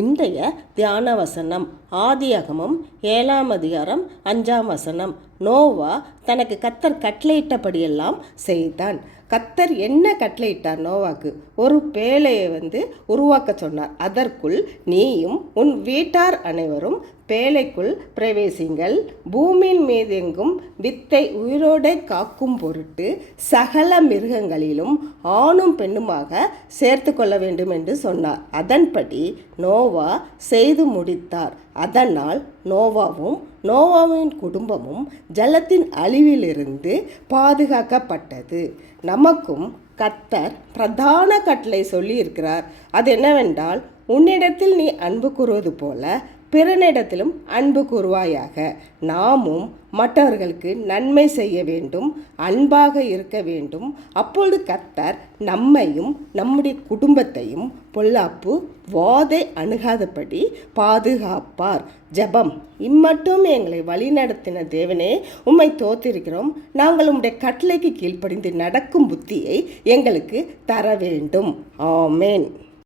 இன்றைய தியான வசனம் ஆதியாகமம் 7ஆம் அதிகாரம் 5ஆம் வசனம். நோவா தனக்கு கர்த்தர் கட்டளையிட்டபடியெல்லாம் செய்தான். கர்த்தர் என்ன கட்டளையிட்டார்? நோவாக்கு ஒரு பேழையை உருவாக்க சொன்னார். அதற்குள் நீயும் உன் வீட்டார் அனைவரும் பேழைக்குள் பிரவேசிங்கள். பூமியின் மீதெங்கும் வித்தை உயிரோடை காக்கும் பொருட்டு சகல மிருகங்களிலும் ஆணும் பெண்ணுமாக சேர்த்து கொள்ள வேண்டும் என்று சொன்னார். அதன்படி நோவா செய்து முடித்தார். அதனால் நோவாவும் நோவாவின் குடும்பமும் ஜலத்தின் அழிவிலிருந்து பாதுகாக்கப்பட்டது. நமக்கும் கர்த்தர் பிரதான கட்டளை சொல்லி இருக்கிறார். அது என்னவென்றால், உன்னிடத்தில் நீ அன்பு கூறுவது போல பிறனிடத்திலும் அன்பு கூறுவாயாக. நாமும் மற்றவர்களுக்கு நன்மை செய்ய வேண்டும், அன்பாக இருக்க வேண்டும். அப்பொழுது கர்த்தர் நம்மையும் நம்முடைய குடும்பத்தையும் பொல்லாப்பு வாதை அணுகாதபடி பாதுகாப்பார். ஜெபம். இம்மட்டும் எங்களை வழிநடத்தின தேவனே, உம்மை தோத்திருக்கிறோம். நாங்கள் உம்முடைய கட்டளைக்கு கீழ்ப்படிந்து நடக்கும் புத்தியை எங்களுக்கு தர வேண்டும். ஆமேன்.